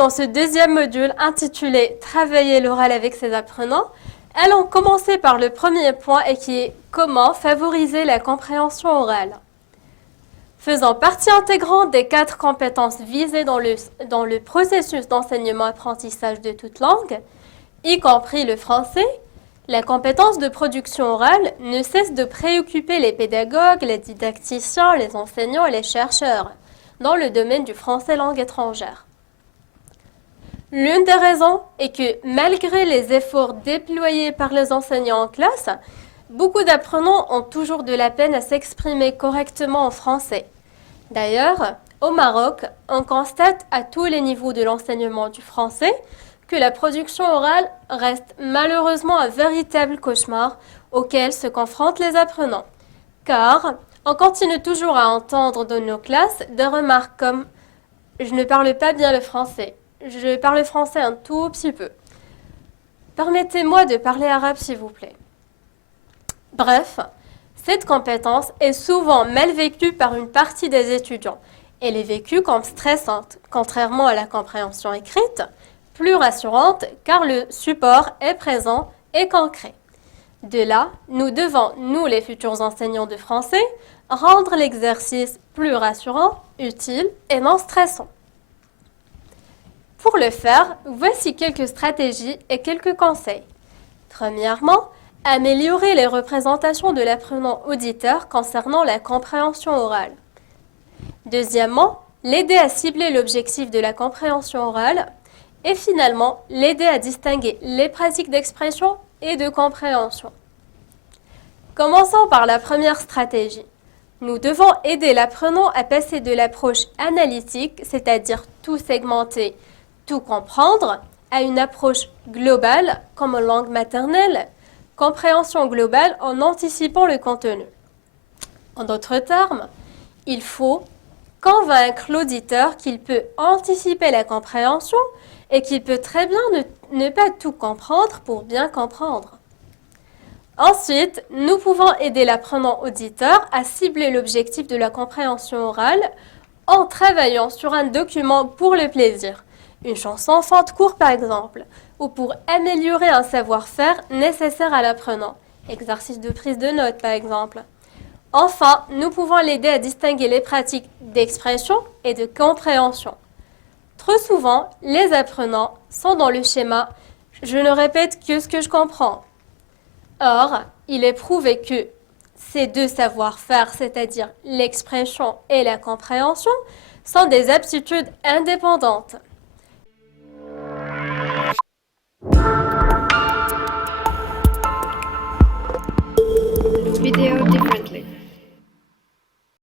dans ce deuxième module intitulé « Travailler l'oral avec ses apprenants », allons commencer par le premier point et qui est « Comment favoriser la compréhension orale ». Faisant partie intégrante des 4 compétences visées dans le processus d'enseignement-apprentissage de toute langue, y compris le français, la compétence de production orale ne cesse de préoccuper les pédagogues, les didacticiens, les enseignants et les chercheurs dans le domaine du français langue étrangère. L'une des raisons est que, malgré les efforts déployés par les enseignants en classe, beaucoup d'apprenants ont toujours de la peine à s'exprimer correctement en français. D'ailleurs, au Maroc, on constate à tous les niveaux de l'enseignement du français que la production orale reste malheureusement un véritable cauchemar auquel se confrontent les apprenants. Car on continue toujours à entendre dans nos classes des remarques comme « je ne parle pas bien le français ». Je parle français un tout petit peu. Permettez-moi de parler arabe, s'il vous plaît. Bref, cette compétence est souvent mal vécue par une partie des étudiants. Elle est vécue comme stressante, contrairement à la compréhension écrite, plus rassurante car le support est présent et concret. De là, nous devons, nous les futurs enseignants de français, rendre l'exercice plus rassurant, utile et non stressant. Pour le faire, voici quelques stratégies et quelques conseils. Premièrement, améliorer les représentations de l'apprenant auditeur concernant la compréhension orale. Deuxièmement, l'aider à cibler l'objectif de la compréhension orale. Et finalement, l'aider à distinguer les pratiques d'expression et de compréhension. Commençons par la première stratégie. Nous devons aider l'apprenant à passer de l'approche analytique, c'est-à-dire tout segmenter, tout comprendre, à une approche globale, comme en langue maternelle, compréhension globale en anticipant le contenu. En d'autres termes, il faut convaincre l'auditeur qu'il peut anticiper la compréhension et qu'il peut très bien ne pas tout comprendre pour bien comprendre. Ensuite, nous pouvons aider l'apprenant auditeur à cibler l'objectif de la compréhension orale en travaillant sur un document pour le plaisir, une chanson fin de cours par exemple, ou pour améliorer un savoir-faire nécessaire à l'apprenant, exercice de prise de notes par exemple. Enfin, nous pouvons l'aider à distinguer les pratiques d'expression et de compréhension. Trop souvent, les apprenants sont dans le schéma « je ne répète que ce que je comprends ». Or, il est prouvé que ces deux savoir-faire, c'est-à-dire l'expression et la compréhension, sont des aptitudes indépendantes.